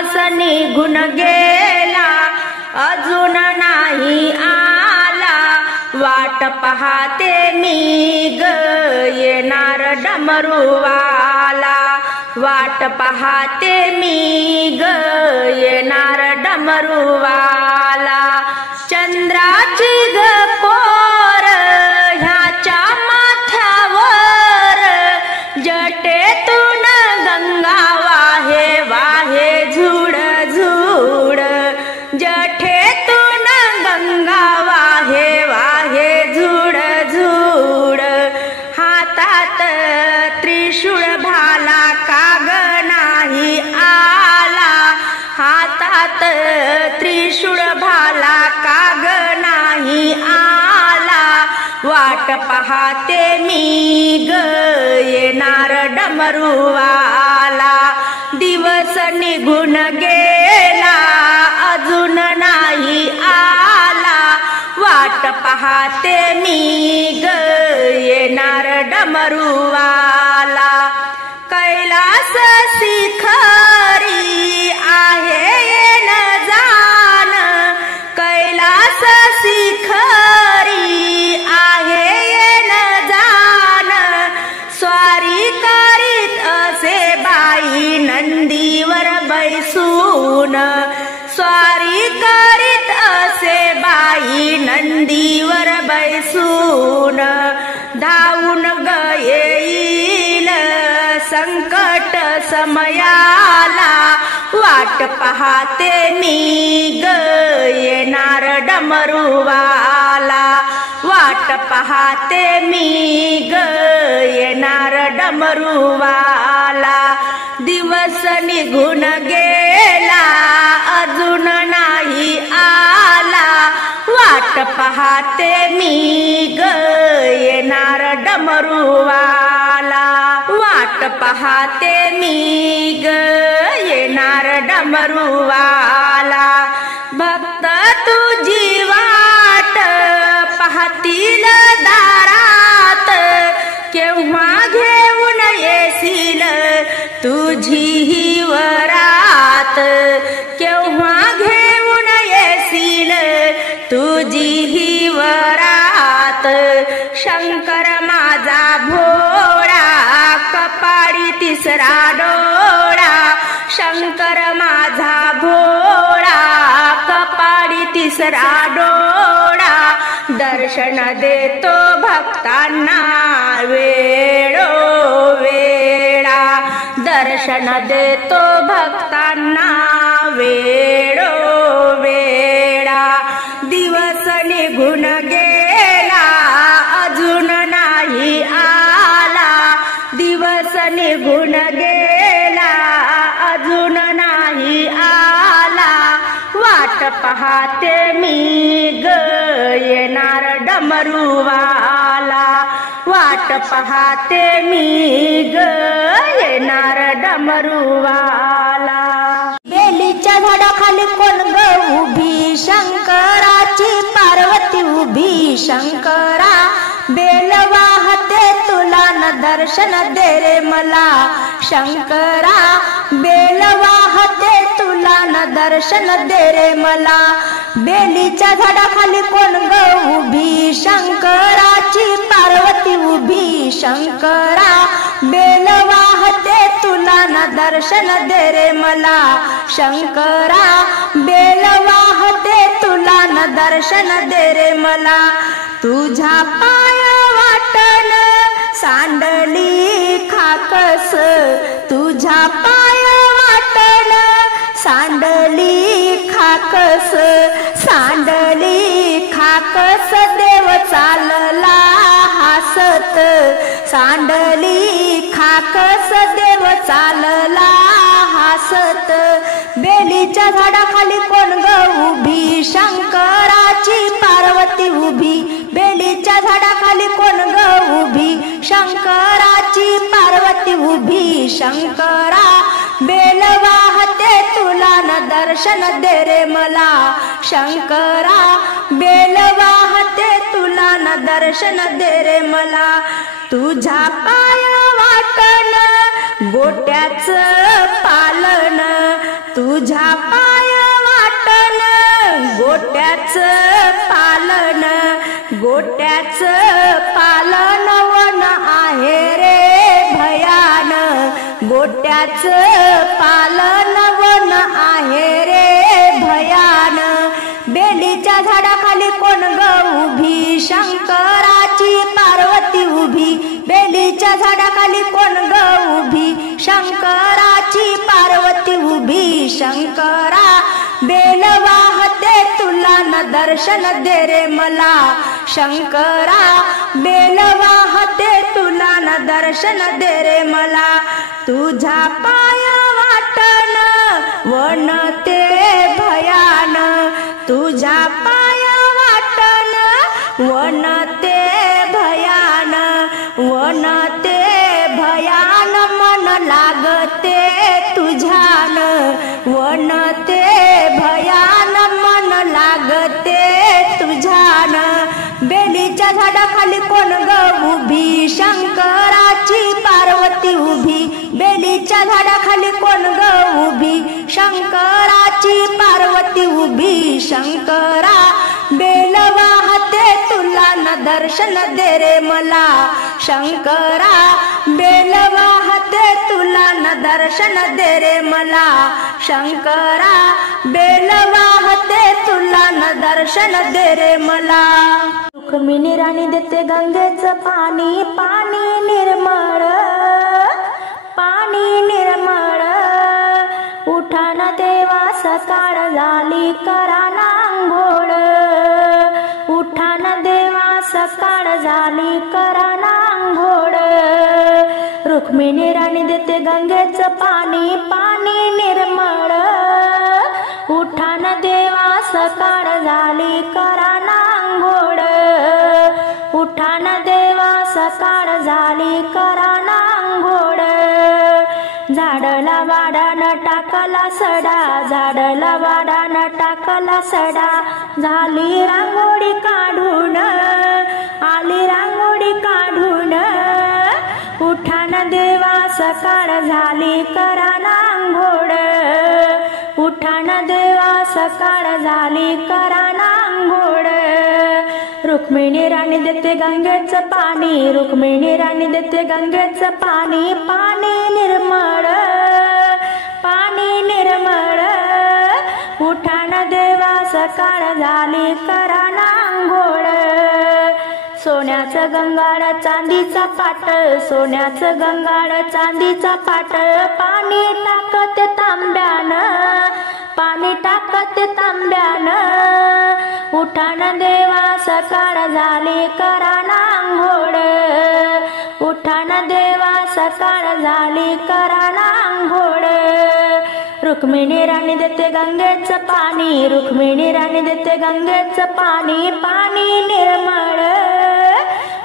दिवस निघून गेला अजून नाही आला, वाट पाहते मी ग येणार डमरूवाला, वाट पाहते मी ग येणार डमरूवाला। चंद्राची ग कोर ह्याच्या माथ्यावर, जटेतून गंगा वाहे वाहे झुड झुड, जठेतून गंगा वाहे वाहे झुड झुड। हातात त्रिशूळ भाला काग नाही आला, हातात त्रिशूळ भाला काग नाही आला, वाट पाहते मी ग येणार डमरूवाला। दिवस निघून गेला अजून नाही आला, वाट पाहते मी ग येणार डमरूवाला। कैलास शिखरी आहे येन जान, कैलास शिखरी आहे येन जान, स्वारी करीत असे बाई नंदीवर बैसून, स्वारी करीत असे बाई नंदीवर बैसून। धावून ग येईल संकट समयाला, वाट पाहते मी ग येणार डमरूवाला, वाट पाहते मी ग येणार डमरूवाला। दिवस निघून गेला अजून नाही आला, वाट पाहते मी ग येणार डमरूवाला, वाट पाहते मी ग येणार डमरूवाला। भक्त तुझी वाट पाहतील दारात, केव्हा घेऊन येशील तुझी ही वरात, केव्हा घेऊन येशील तुझी ही वरात। शंकर माझा भोळा कपाळी तिसरा डोळा, शंकर माझा भोळा कपाळी तिसरा डोळा, दर्शन देतो भक्तांना वेळोवेळा, दर्शन देतो भक्तांना वेळोवेळा। दिवस निघून गेला अजून नाही आला, दिवस निघून गेला अजून नाही आला, वाट पाहते मी ग येणार डमरूवाला, वाट पाहते मी ग येणार डमरूवाला। बेलीच्या झाडाखाली कोण ग उभी, शंकराची पार्वती उभी, शंकरा बेल वाहते तुला न दर्शन दे रे मला, शंकरा बेल वाहते तुला न दर्शन दे रे मला। बेलीच्या झाडाखाली कोण ग उभी, शंकराची पार्वती उभी, शंकरा बेल वाहते तुला न दर्शन दे रे मला, शंकरा बेल वाहते तुला न दर्शन दे रे मला। तुझ्या पाय वाटण सांडली खाकस, तुझ्या पाय वाटण सांडली खाकस, सांडली खाकस देव चालला हसत, सांडली खाकस देव चालला हसत। बेलीच्या झाडाखाली कोण ग उभी, शंकराची पार्वती उभी, बेलीच्या झाडाखाली कोण ग उभी, शंकराची पार्वती उभी, शंकरा बेल वाहते तुला न दर्शन दे रे मला, शंकरा बेल वाहते तुला न दर्शन दे रे मला। तुझ्या पाय वाटण गोट्याच पालन, तू तुझ्या पाय वाटण गोट्याचं पालन, गोट्याचं पालन वन आहे रे भयान, गोट्याचं पालन वन आहे रे भयान. बेलीच्या झाडाखाली कोण ग उभी, शंकराची पार्वती उभी. बेलीच्या झाडाखाली कोण ग उभी, शंकराची पार्वती उभी. शंकरा बेल वाहते तुला न दर्शन दे रे मला, शंकरा बेल वाहते तुला न दर्शन दे रे मला. तुझा पाय वाटण वन ते भयान, तुझा पाय वाटण वन ते भयान, वन ते भयान. मन लागते तुझ्यान, वन ते भयान. मन लागते तुझ्यान. बेलीच्या झाडाखाली कोण ग उभी, शंकराची पार्वती उभी. बेलीच्या झाडाखाली कोण ग उभी, शंकराची पार्वती उभी. शंकरा बेल वाहते तुला न दर्शन दे रे मला, शंकरा बेल वाहते तुला न दर्शन दे रे मला. शंकरा बेल वाहते तुला न दर्शन दे रे मला. रुक्मिणी राणी देते गंगेचं पाणी, पाणी निर्मळ, पाणी निर्मळ. उठान देवा सकाळ झाली करा ना अंघोळ, उठान देवा सकाळ झाली करा ना अंघोळ. रुक्मिणी राणी देते गंगेचं पाणी, पाणी निर्मळ. उठान देवा सकाळ झाली करा ना अंघोळ, उठान देवा सकाळ झाली करा ना अंघोळ. झाडला वाडान टाकला सडा, झाडला वाडान टाकला सडा. झाली रांगोळी काढून, आली रांगोळी काढून. उठान देवा सकाळ झाली करा ना अंघोळ, उठान देवा सकाळ झाली करा ना अंघोळ. रुक्मिणी राणी देते गंगेचं पाणी, रुक्मिणी राणी देते गंगेचं पाणी, पाणी निर्मळ, पाणी निर्मळ. उठान देवा सकाळ झाली करा ना अंघोळ. सोन्याचं गंगाळ चांदीचा पाट, सोन्याचं गंगाळ चांदीचा पाट. पाणी टाकते तांब्यान, पाणी टाकते तांब्यान. उठान देवा सकाळ झाली करा ना अंघोळ, उठान देवा सकाळ झाली करा ना अंघोळ. रुक्मिणी राणी देते गंगेचं पाणी, रुक्मिणी राणी देते गंगेचं पाणी, पाणी निर्मळ.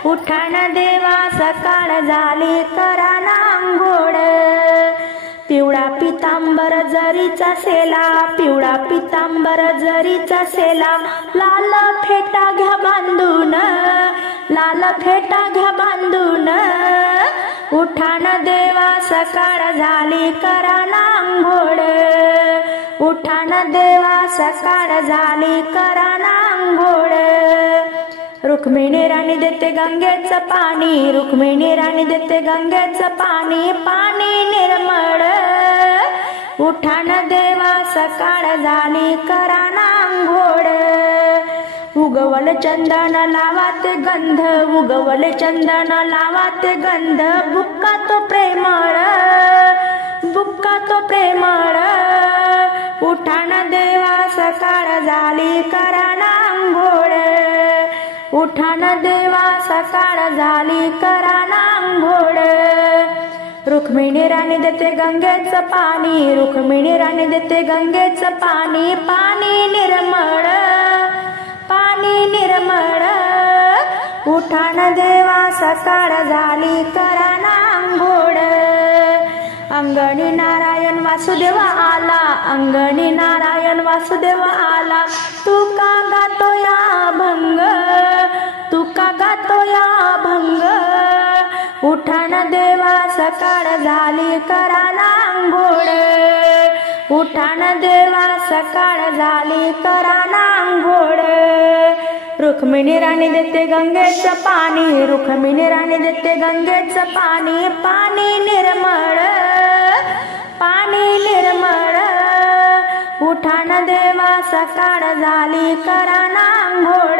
उठान देवा सकाळ झाली करा ना अंघोळ. पिवळा पितांबर जरीचा सेला, पिवळा पितांबर जरीचा सेला. लाल फेटा घ्या बांधून, लाल फेटा घ्या बांधून. उठान देवा सकाळ झाली करा ना अंघोळ, उठान देवा सकाळ झाली करा ना अंघोळ. रुक्मिणी राणी देते गंगेचं पाणी, रुक्मिणी राणी देते गंगेचं पाणी, पाणी निर्मळ. उठान देवा सकाळ झाली करा ना अंघोळ. उगवल चंदन लावाते गंध, उगवल चंदन लावाते गंध. बुक्का तो प्रेमळ, बुक्का तो प्रेमळ. उठान देवा सकाळ झाली करा ना अंघोळ, उठान देवा सकाळ झाली करा ना अंघोळ. रुक्मिणी राणी देते गंगेचं पाणी, रुक्मिणी राणी देते गंगेचं पाणी, पाणी निर्मळ, पाणी निर्मळ. उठान देवा सकाळ झाली करा ना अंघोळ. अंगणी नारायण वासुदेव आला, अंगणी नारायण वासुदेव आला. तू का गातो या भंग, तू का गातो या भंग. उठान देवा सकाळ झाली करा ना अंघोळ, उठान देवा सकाळ झाली करा ना अंघोळ. रुक्मिणी राणी देते गंगेचं पाणी, रुक्मिणी राणी देते गंगेचं पाणी. पाणी निर्मळ, पाणी निर्मळ. उठान देवा सकाळ झाली करा ना अंघोळ.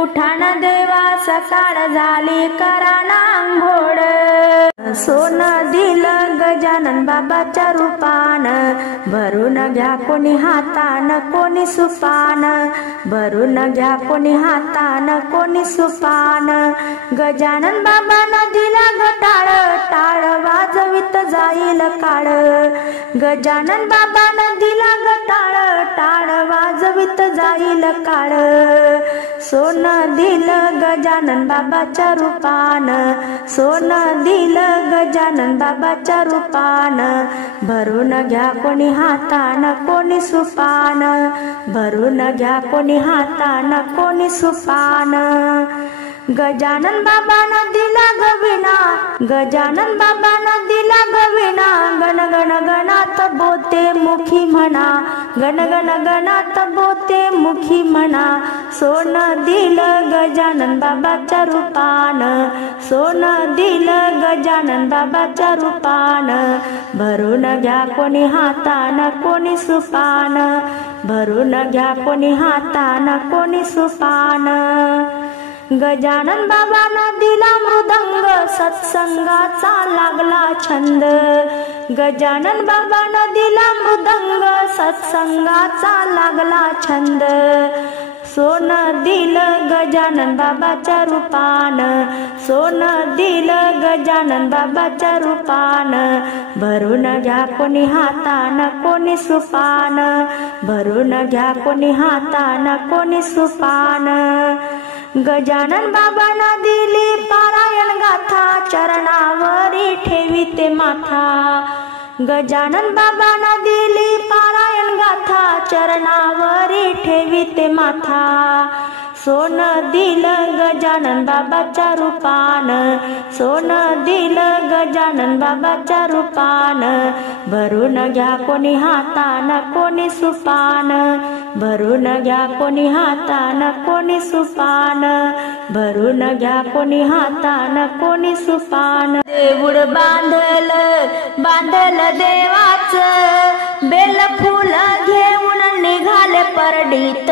उठान देवा सकाळ झाली करा ना अंघोळ. सोनं दिलं गजानन बाबाच्या रूपान, भरून घ्या कोणी हातान कोणी सुपान. भरून घ्या कोणी हातान कोणी सुपान. गजानन बाबानं दिला गटाळ, टाळ वाजवित जाईल काळ. गजानन बाबानं दिला गटाळ, टाळ वाजवित जाईल काळ. सोनं दिलं गजानन बाबाच्या रूपान, सोनं दिलं गजानन बाबाच्या रूपान. भरून घ्या कोणी हातान कोणी सुपान. भरून घ्या कोणी हातान कोणी सुपान. गजानन बाबानं दिला गविना, गजानन बाबानं दिला गविना. गण गण गणात बोते मुखी म्हणा, गण गण गणात बोते मुखी म्हणा. सोनं दिलं गजानन बाबाच्या रूपान, सोनं दिलं गजानन बाबाच्या रूपान. भरून घ्या कोणी हातान कोणी सुपान. भरून घ्या कोणी हातान कोणी सुपान. गजानन बाबानं दिला मृदंग, सत्संगाचा लागला छंद. गजानन बाबानं दिला मृदंग, सत्संगाचा लागला छंद. सोनं दिलं गजानन बाबाच्या रूपान, सोनं दिलं गजानन बाबाच्या रूपान. भरून घ्या कोणी हातान कोणी सुपान. भरून घ्या कोणी हातान कोणी सुपान. गजानन बाबानं दिली पारायण गाथा, चरणावरी ठेवीते माथा. गजानन बाबानं दिली पारायण गाथा, चरणावरी ठेवीते माथा. सोनं दिलं गजानन बाबाच्या रूपान, सोनं दिलं गजानन बाबाच्या रूपान. भरून घ्या कोणी हातान कोणी सुपान. भरून घ्या कोणी हातान कोणी सुपान. भरून घ्या कोणी हातान कोणी सुपान. देऊळ बांधल बांधल देवाचं, बेल फुल घेऊन निघाले परडीत.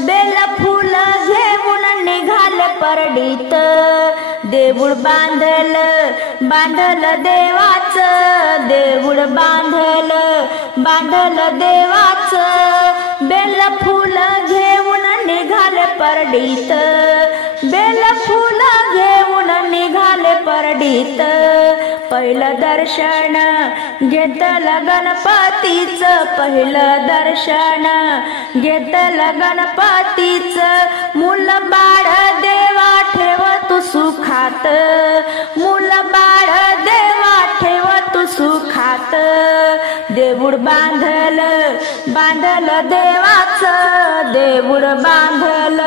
बेल फुल घेऊन निघाले परडीत. देऊळ बांधल बांधल देवाचं, देऊळ बांधल बांधल देवाचं. बेल फुल घेऊन निघाले परडीत. बेल फुल घेऊन निघाले परडीत. पहिलं दर्शन घेतलं गणपतीचं, पहिलं दर्शन घेतलं गणपतीचं. मूल बाळ देवा ठेव तू सुखात, मूल बाळ देवा ठेव तू सुखात. देऊळ बांधल बांधल देवाचं, देऊळ बांधल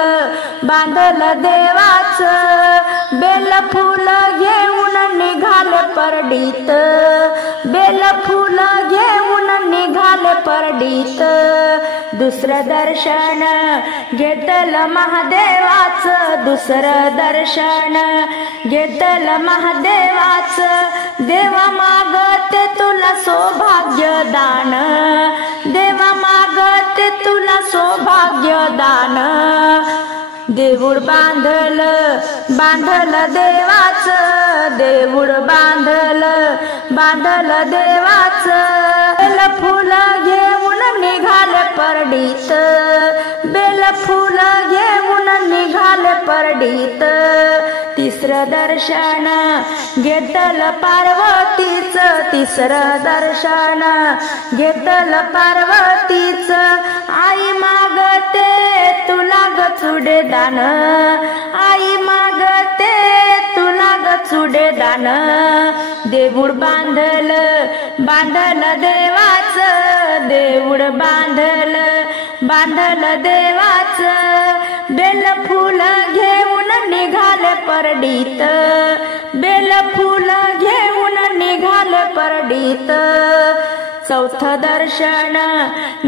बांधल देवाचं. बेल फुल घेऊन निघाले परडीत. बेल फुल घेऊन निघाले परडीत. दुसरं दर्शन घेतलं महादेवाचं, दुसरं दर्शन घेतलं महादेवाचं. देवा मागते तुला सौभाग्य दान, देवा मागते तुला सौभाग्य दान. देऊळ बांधल बांधल देवाचं, देऊळ बांधल बांधल देवाचं. बेल फुल घेऊन निघाले परडीत. बेल फुल घेऊन निघाले परडीत. तिसरं दर्शन घेतलं पार्वतीचं, तिसरं दर्शन घेतलं पार्वतीचं. आई मागते तुला ग चुडे दान, आई मागते तुला ग चुडे दान. देऊळ बांधल बांधल देवाचं, देऊळ बांधल बांधल देवाचं. बेल फुल घेऊन निघाले परडीत. बेल फुल घेऊन निघाले परडीत. चौथं दर्शन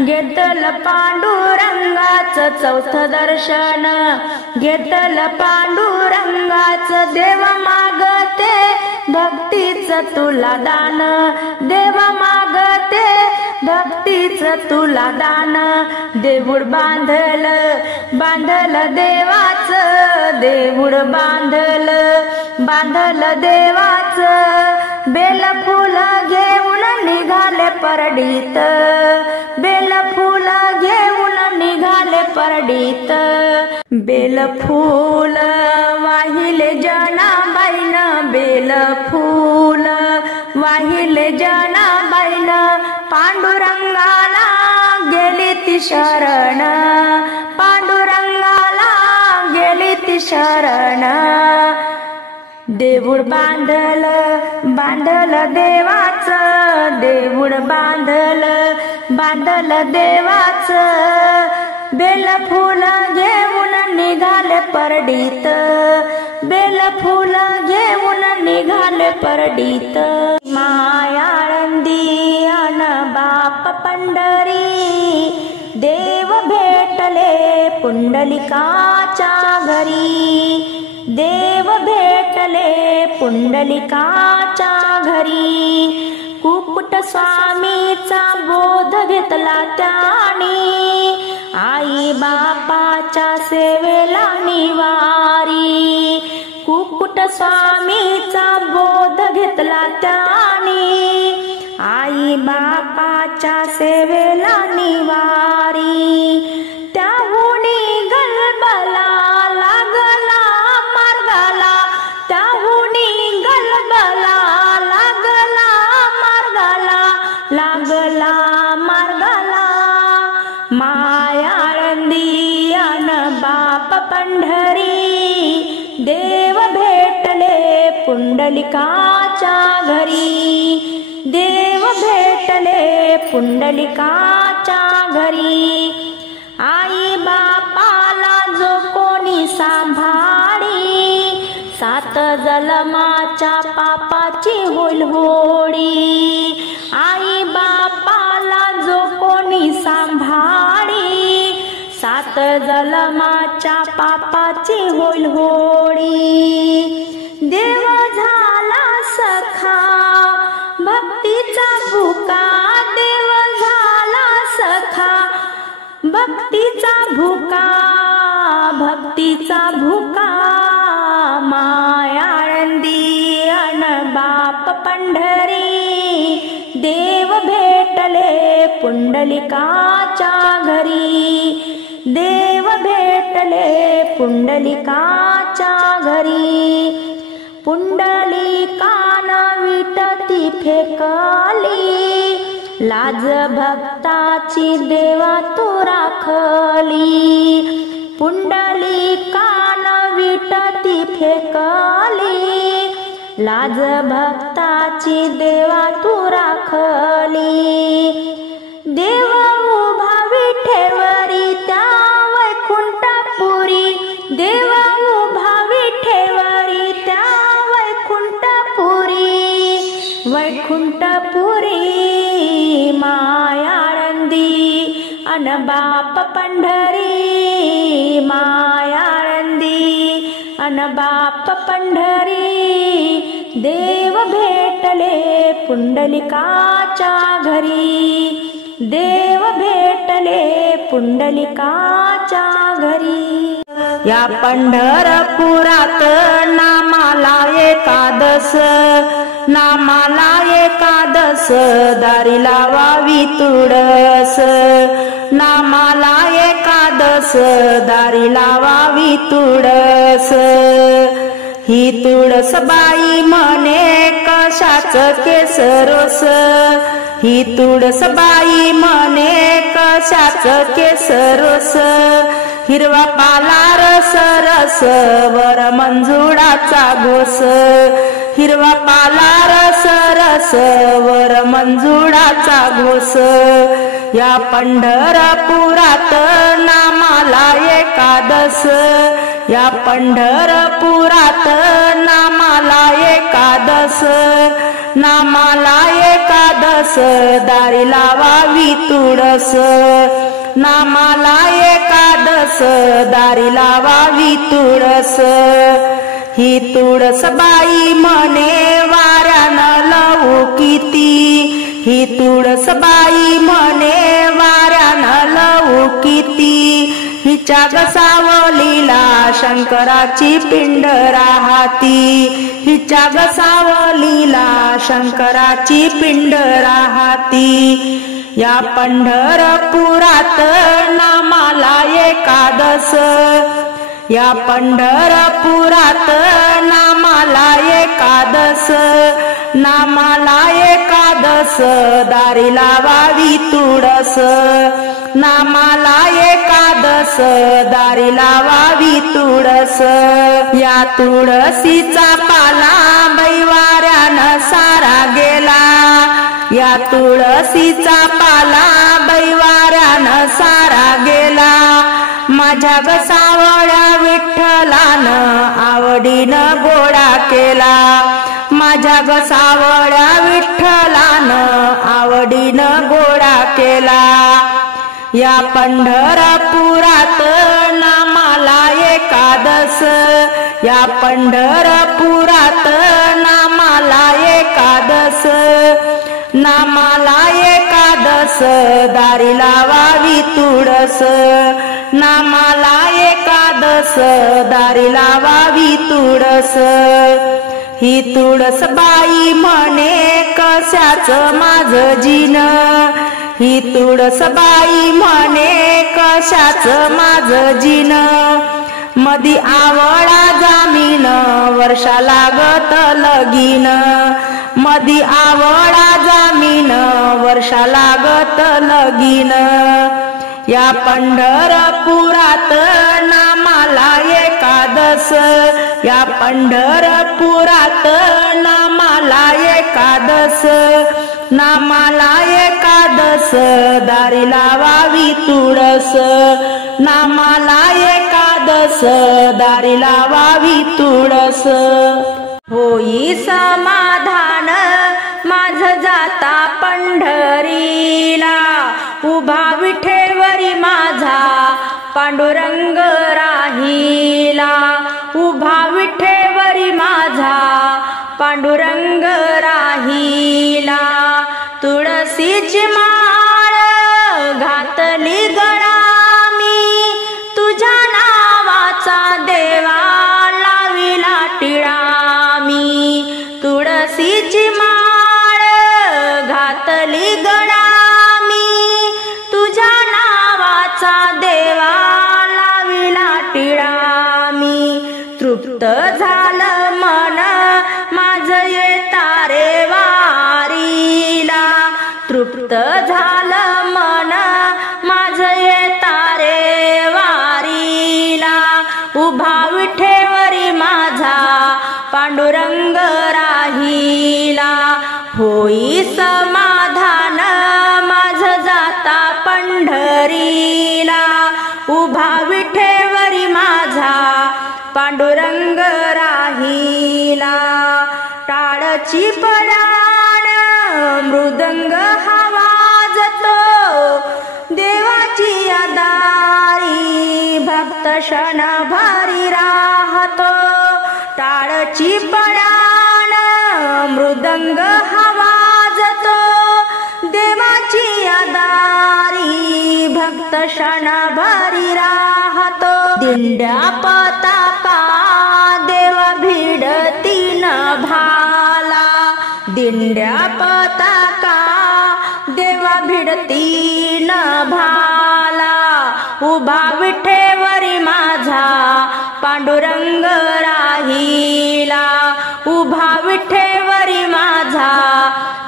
घेतलं पांडुरंगाचं, चौथं दर्शन घेतलं पांडुरंगाचं, देव मागते भक्तीचं तुला दान, देव मागते भक्तीचं तुला दान, देऊळ बांधलं बांधलं देवाचं, देऊळ बांधलं देवाचं, बेल फुल घेऊन निघाले परडीत, बेल फुल घेऊन निघाले परडीत, बेल फूल वाहिले जनाबाईन, बेल फूल वाहिले जनाबाईन, पांडुरंगाला गेली ती शरण, पांडुरंगाला गेली ती शरण, देऊळ बांधलं देवाचं, देऊळ बांधलं देवाचं, बेल फूल घेऊन निघाले परडीत, बेल फूल घेऊन निघाले परडीत, मायाळंदी अन बाप पंढरी, देव भेटले पुंडलिकाच्या घरी, देव भेटले पुंडलिकाच्या घरी, कुकुट स्वामीचा बोध घेतला त्याने, आई बापाच्या सेवेला निवारी, कुकुट स्वामीचा बोध घेतला त्याने, आई बापाच्या सेवेला निवारी, त्याहुनी गलबला लागला मार्गाला, त्याहुनी गलबला लागला मार्गाला, लागला मार्गाला, मायाळंदी अन बाप पंढरी, देव भेटले पुंडलिकाच्या घरी, देव भेटले पुंडलिकाच्या घरी, आई बापाला जो कोणी सांभाळी, सात जन्माच्या पापाची होईल होळी, आई बापाला जो कोणी सांभाळी, सात जन्माच्या पापाची होईल होळी, देव झाला सखा भक्तीचा भुका, देव झाला सखा भक्तीचा भुका, भक्तीचा भुका, मायाळंदी अन बाप पंढरी, देव भेटले पुंडलिकाच्या घरी, देव भेटले पुंडलिकाच्या घरी, पुंडलिकान विटती फेकली, लाज भक्ताची देवा तू राखली, पुंडलिकान विटती फेकली, लाज भक्ताची देवा तू राखली, देव उभा विठेवरी त्या वैकुंठपुरी, देव उभा विठेवरी त्या वैकुंठपुरी, वैकुंठपुरी, मायाळंदी अन बाप पंढरी, मायाळंदी अन बाप पंढरी, देव भेटले पुंडलिकाच्या घरी, देव भेटले पुंडलिकाच्या घरी, या पंढरपुरात नामाला एकादश, नामाला एकादश, दारी लावावी तुळस, नामाला एकादश, दारी लावावी तुळस, ही तुळस बाई म्हणे कशाच केसरोस, ही तुळस बाई म्हणे कशाच केसरोस, हिरवा पाला रस रस वर मंजुळाचा घोस, हिरवा पाला रस रस वर मंजुळाचा घोस, या पंढरपुरात नामाला एकादश, या पंढरपुरात नामाला एकादश, नामाला एकादस दारी लावावी तुळस, नामाला एकादस दारी लावावी तुळस. ही तुळस बाई म्हणे वाऱ्यानं लौकिती, ही तुळस बाई म्हणे वाऱ्यानं लौकिती. हिच्या गसावलीला शंकराची पिंड राहती, हिच्या गसावलीला शंकराची पिंड राहती. या पंढरपुरात नामाला एकादस, या पंढरपुरात नामाला एकादस, नामाला एकादस दारी लावावी तुळस, नामाला एकादस दारी लावावी तुळस. या तुळशीचा पाला बैवाऱ्यानं सारा गेला, या तुळशीचा पाला बैवाऱ्यानं सारा गेला. माझ्या गसावळ्या विठ्ठलानं आवडीनं गोळा केला, माझ्या गसावळ्या विठ्ठलानं आवडीनं गोळा केला. या पंढरपुरात नामाला एकादस, या पंढरपुरात नामाला एकादस, नामाला एकादस दारी लावावी तुळस, नामाला एकादस दारी लावावी तुळस. ही तुळस बाई म्हणे कशाच माझं जीन, ही तुळस बाई म्हणे कशाच माझं जीन. मधी आवळा जामीन वर्षा लागत लगीन, मधी आवळा जामीन वर्षा लागत लगीन. या पंढरपुरात नामाला एकादस, या पंढरपुरात नामाला एकादस, नामाला एकादस दारी लावावी तुळस, नामाला एकादस दारी लावावी तुळस. होई समाधान माझं जाता पंढरीला, उभा विठेवरी माझा पांडुरंग राहिला, उभा विठेवरी माझा पांडुरंग राहिला. तुळशीची माळ घातली गळा मी, तुझ्या नावाचा देवा लाविला टिळा मी. तुळशीची माळ घातली गळा मी, तुझ्या नावाचा देवा लाविला टिळा मी. तृप्त झालं मन माझं येता रे वारीला, तृप्त झालं मन माझं येता रे वारीला. उभा विठेवरी माझा पांडुरंग राहिला, होई समाधान माझं जाता पंढरीला. उभा विठेवरी माझा पांडुरंग राहिला. टाळची पडाण मृदंग हा वाजतो, देवाची दारी भक्त क्षणभरी राहतो. टाळची पडाण मृदंग हा वाजतो, देवाची दारी भक्त क्षणभरी राहतो. दिंड्या पताका देवा भिडती न भाला, दिंड्या पताका देवा भिडती न भाला. उभा विठेवरी माझा पांडुरंग राहिला, उभा विठेवरी माझा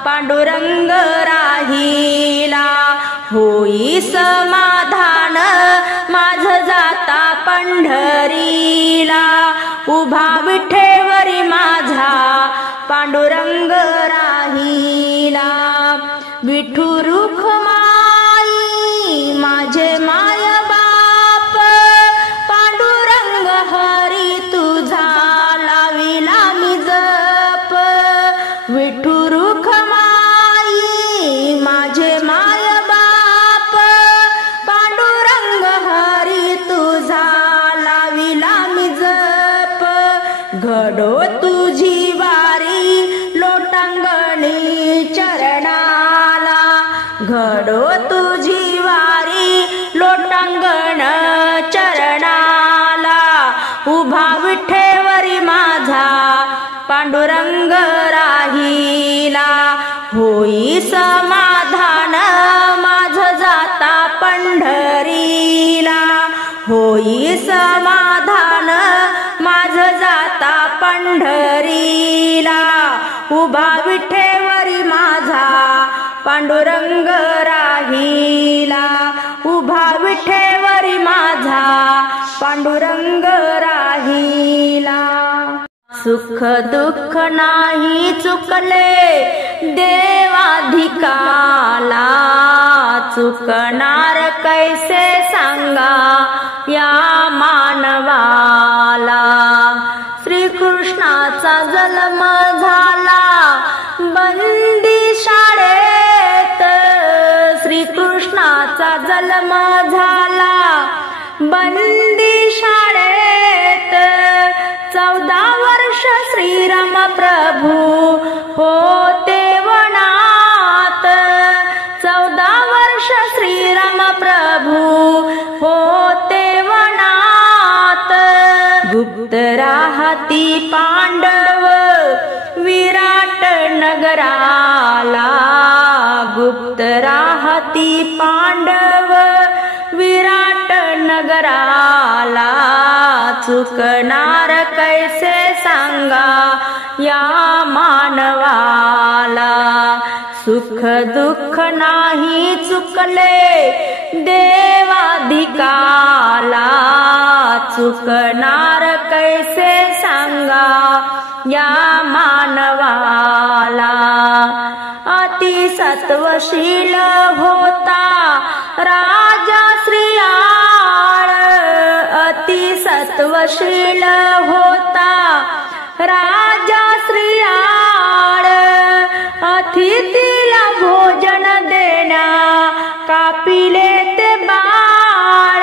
पांडुरंग राहिला. होई समाधान माझं जाता पंढरीला, उभा विठेवरी माझा पांडुरंग राहिला. विठू रुखमाई माझे माय बाप, पांडुरंग हरी तुझा लाविला मी जप. विठू घडो तुझी वारी लोटांगण चरणाला, उभा विठेवरी माझा पांडुरंग राहिला. होई समाधान माझ जाता पंढरीला, होई समाधान माझ जाता पंढरीला. उभा विठेवरी माझा पांडुरंग राहिला, उभा विठेवरी माझा पांडुरंग राहिला. सुख दुःख नाही चुकले देवाधिकाला, चुकणार कैसे सांगा या मानवाला. श्रीकृष्णाचा जन्म झाला बंदी शाळेत, श्रीकृष्णाचा जन्म झाला बंदी शाळेत. 14 वर्ष श्रीराम प्रभू होते वनात, 14 वर्ष श्रीराम प्रभू होते वनात. गुप्त राहती पांडव विराट नगराला, गुप्त राहती पांडव विराट नगराला. चुकणार कैसे सांगा या मानवाला. सुख दुःख नाही चुकले देवाधिकाला, चुकणार कैसे सांगा या मानवाला. अति सत्वशील होता राजा श्रीयाळ, अति सत्वशील होता राजा श्रीयाळ. अतिथीला भोजन देण्या कापिले ते बाळ,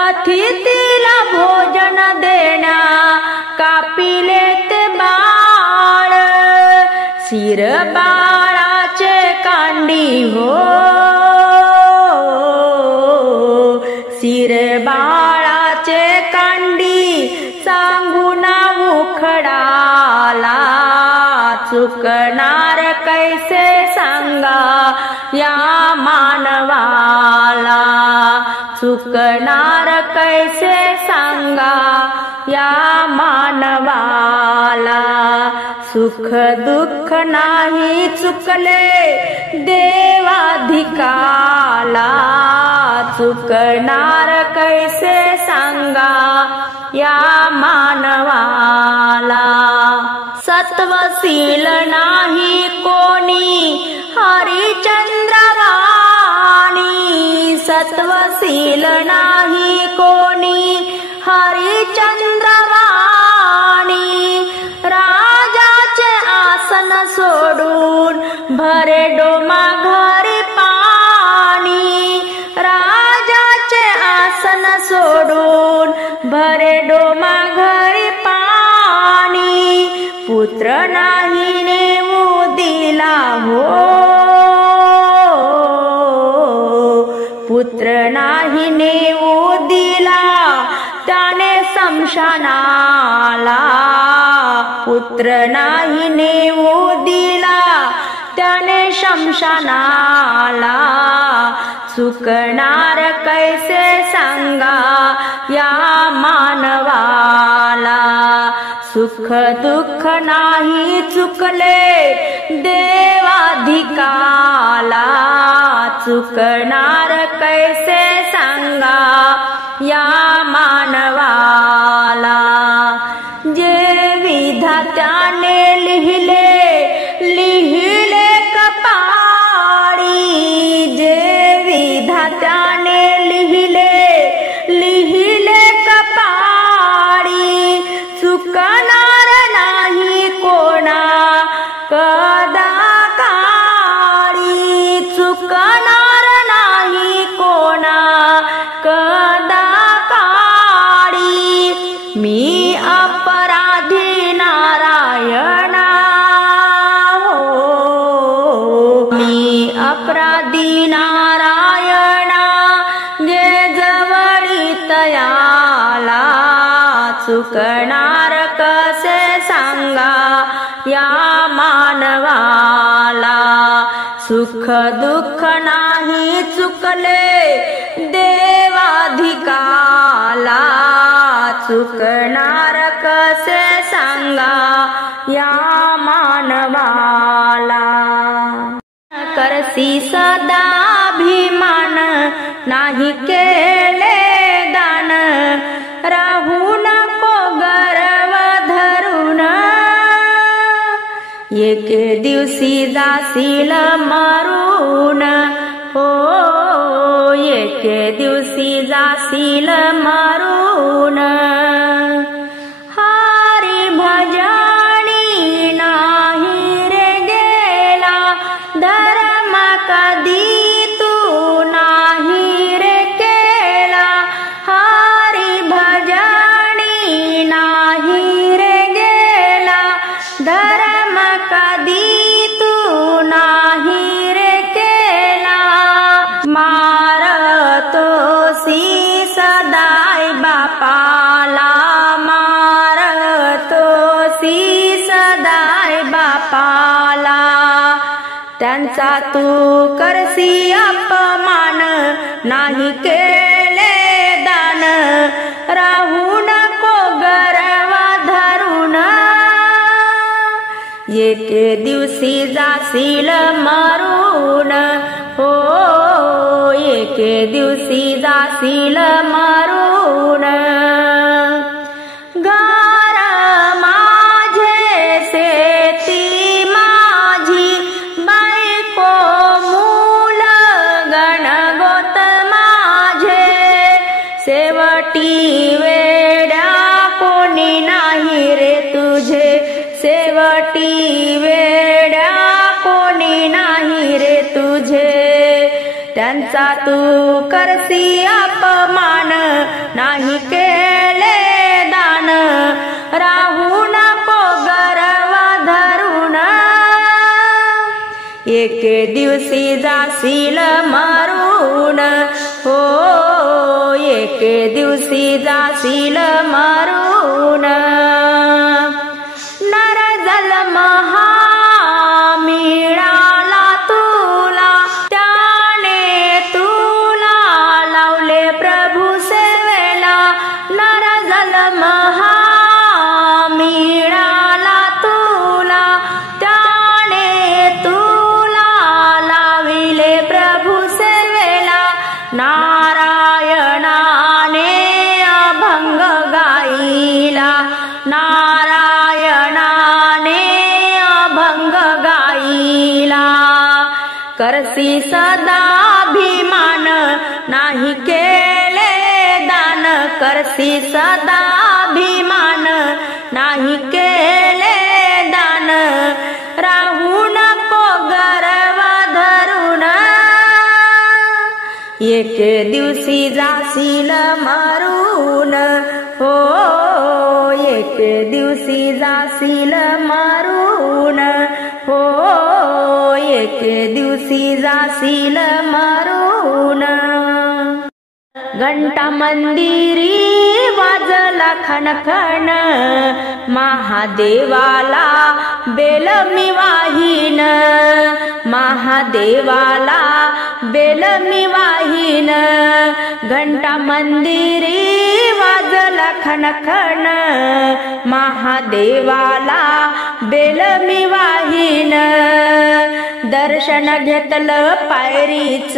अतिथीला भोजन देण्या कापिले ते बाळ. शिर बाळाचे कांडी हो, शिर बाळाचे कांडी सांगून उखडाला. चुकणार कैसे सांगा या मानवाला, चुकणार कैसे सांगा या मानवाला. सुख दुःख नाही चुकले देवाधिकाला, चुकणार कैसे सांगा या मानवाला. सत्वशील नाही कोणी हरिचंद्रवाणी, सत्वशील नाही कोणी हरिचंद्रवाणी. राजाचे आसन सोडून भरे डोमा घरी पाणी, राजाचे आसन सोडून भरे डोमा घरी पाणी. पुत्र नाही नेऊ दिला हो, पुत्र नाही नेऊ दिला त्याने स्मशानाला, पुत्र नाही नेऊ दिला त्याने स्मशानाला. चुकणार कैसे सांगा या मानवाला. सुख दुःख नाही चुकले देवाधिकाला, चुकणार कैसे सांगा या मानवाला. जे विधात्याने लिहिले लिहिले कपाळी, जे विधात्याने लिहिले लिहिले कपाळी. चुकणार नाही कोणा कदा काळी, चुकणार नाही कोणा कदा काळी. मी अपराधी नारायण नारायणा जे जवळी तयाला चुकणार कसे सांगा या मानवाला सुख दुःख नाही चुकले देवाधिकाला चुकणार कसे सांगा या मानवाला करसी सदाभिमान नाही केले दान राहू नको गर्व धरून एके दिवशी जाशील मरून हो एके दिवशी जाशील मरून हरी भजनी नाही रे गेला धर्म कधी तू नाही रे केला हरी भजनी नाही रे गेला धर्म कधी तू नाही रे केला मारतोसी सदाय बापाला मारतोसी सदाय बापाला त्यांचा तू करसी अपमान नाही केले दान राहू नको गर्व धरून एके दिवशी जाशील मरून हो एके दिवशी जाशील मरून घर माझे शेती माझी बायको मूल गणगोत माझे शेवटी वेड्या कोणी नाही रे तुझे शेवटी वेड्या कोणी नाही रे तुझे त्यांचा तू करसी अपमान नाही केले दान राहू नको गर्व धरून एके दिवशी जाशील मरून हो एके दिवशी जाशील मरून नर जन्म हा मिळाला तुला त्याने तुला लावले प्रभू सेवेला नर जन्म हा मिळाला तुला त्याने तुला लाविले प्रभू सेवेला नारायणाने अभंग गाईला नारायणाने अभंग गाईला करसी सदाभिमान नाही केले दान करसी सदाभिमान नाही केले दान राहू नको गर्व धरून एके दिवशी जाशील मरून हो एके दिवशी जाशील मरून हो एके दिवशी जाशील मरून घंटा मंदिरी वाजला खणखण महादेवाला बेल मी वाहीन महादेवाला बेल मी वाहीन घंटा मंदिरी वाजला खणखण महादेवाला बेल मी वाहीन दर्शन घेतलं पायरीच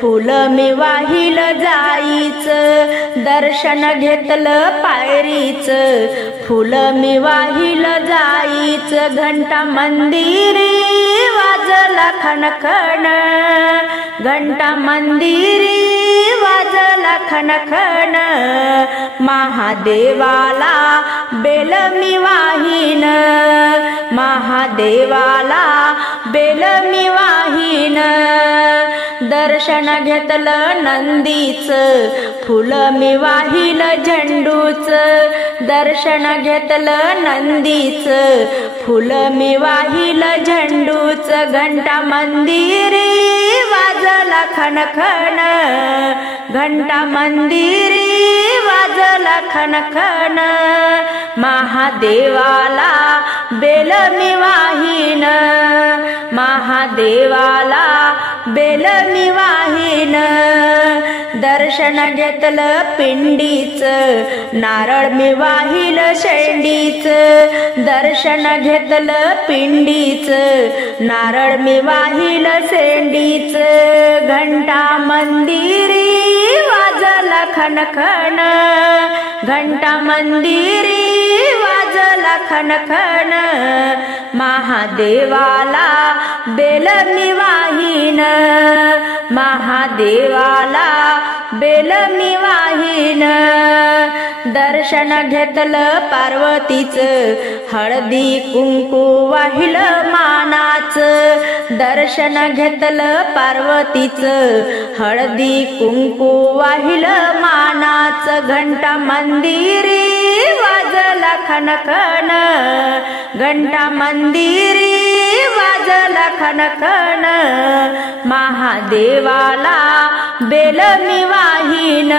फुल मी वाहिल जाईच दर्शन घेतलं पायरीच फुल मी वाहिल जाईच घंटा मंदिरी वाजला खणखण घंटा मंदिरी वाजला खणखण महादेवाला बेल मी वाहीन महादेवाला बेल मी वाहीन दर्शन घेतलं नंदीच फुल मी वाहिल झेंडूच दर्शन घेतलं नंदीच फुल मी वाहिल झेंडूच घंटा मंदिरी वाजला खणखण, घंटा मंदिरी वाजला खणखण, महादेवाला बेल मी वाहीन, महादेवाला बेल मी वाहीन, दर्शन घेतलं पिंडीचं, नारळ मी वाहिल शेंडीचं, दर्शन घेतलं पिंडीचं, नारळ मी वाहिल शेंडीचं, घंटा मंदिरी वाजला खणखण, घंटा मंदिरी वाजला खणखण, महादेवाला बेल मी वाहीन, महादेवाला बेल मी वाहीन, दर्शन घेतलं पार्वतीचं, हळदी कुंकू वाहिलं मानाचं, दर्शन घेतलं पार्वतीचं, हळदी कुंकू वाहिलं मानाचं, घंटा मंदिरी वाजला खणखण, घंटा मंदिरी वाजला खणखण, महादेवाला बेल मी वाहीन,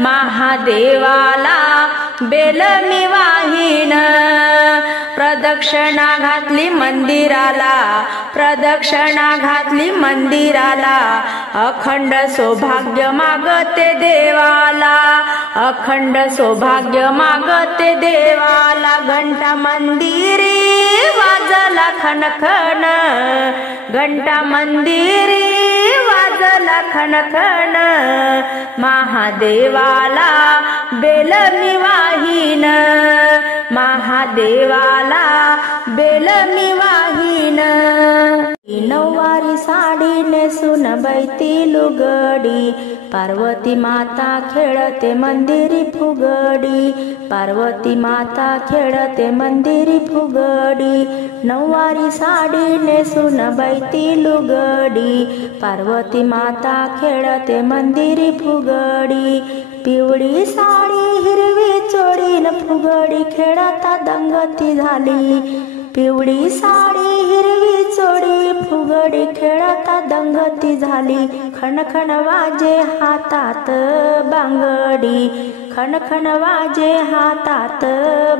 महादेवाला बेल मी वाहीन, प्रदक्षिणा घातली मंदिराला, प्रदक्षिणा घातली मंदिराला, अखंड सौभाग्य मागते देवाला, अखंड सौभाग्य मागते देवाला, घंटा मंदिरी वाजला खणखण, घंटा मंदिरी वाजला खणखण, महादेवाला बेल मी वाहीन, महादेवाला बेल मी वाहीन, नऊवारी साडी नेसून बैती लुगडी, पार्वती माता खेळते मंदिरी फुगडी, पार्वती माता खेळते मंदिरी फुगडी, नऊवारी साडी नेसून बैती लुगडी, पार्वती माता खेळते मंदिरी फुगडी, पिवळी साडी हिरवी चोळी न फुगडी खेळता दंगती झाली, पिवळी साडी हिरवी चोळी फुगडी खेळता दंगती झाली, खणखण वाजे हातात बांगडी, खणखण वाजे हातात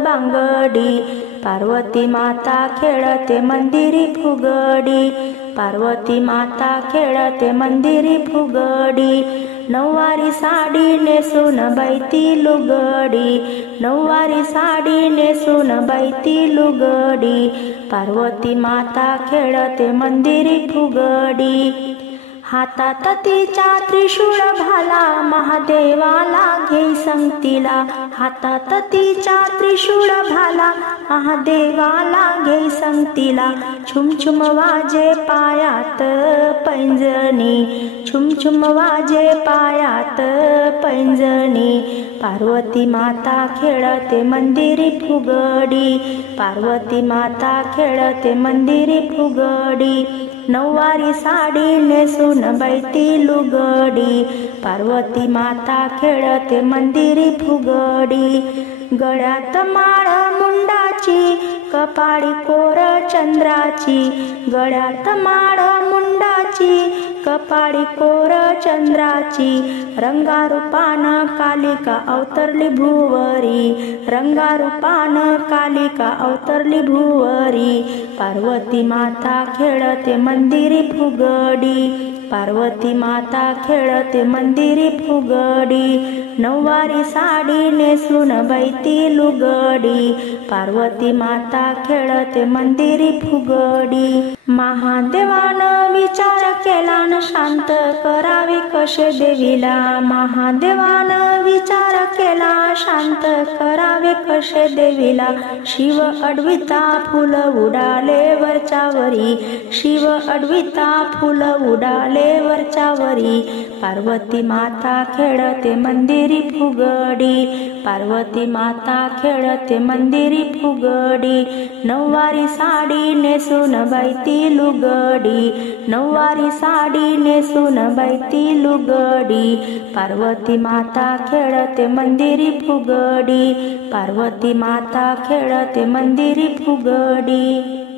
बांगडी, पार्वती माता खेळते मंदिरी फुगडी, पार्वती माता खेळते मंदिरी फुगडी, नऊवारी साडी नेसून बैती लुगडी, नऊवारी साडी नेसून बैती लुगडी, पार्वती माता खेळते मंदिरी फुगडी, हातात तिच्या त्रिशूळ भाला, महादेवाला घेई संगतीला, हातात तिच्या त्रिशूळ भाला, महादेवाला घेई संगतीला, छुम छुम वाजे पायात पैंजणी, छुम छुम वाजे पायात पैंजणी, पार्वती माता खेळते मंदिरी फुगडी, पार्वती माता खेळते मंदिरी फुगडी, नऊवारी साडी नेसून बैती लुगडी, पार्वती माता खेळते मंदिरी फुगडी, गळ्यात माळ मुंडाची, कपाळी कोर चंद्राची, गळ्यात माळ मुंडाची, कपाळी कोर चंद्राची, रंगारूपान कालिका अवतरली भुवरी, रंगारूपान कालिका अवतरली भुवरी, पार्वती माता खेळते मंदिरी फुगडी, पार्वती माता खेळते मंदिरी फुगडी, नऊवारी साडी नेसून बैती लुगडी, पार्वती माता खेळते मंदिरी फुगडी, महादेवानं विचार केला न शांत करावे कसे देवीला, महादेवानं विचार केला शांत करावे कसे देवीला, शिव अडविता फुल उडाले वरच्यावरी, शिव अडविता फुल उडाले वरच्यावरी, पार्वती माता खेळते मंदिरी फुगडी, पार्वती माता खेळते मंदिरी फुगडी, नऊवारी साडी नेसून बैती लुगडी, नऊवारी साडी नेसून बैती लुगडी, पार्वती माता खेळते मंदिरी फुगडी, पार्वती माता खेळते मंदिरी फुगडी.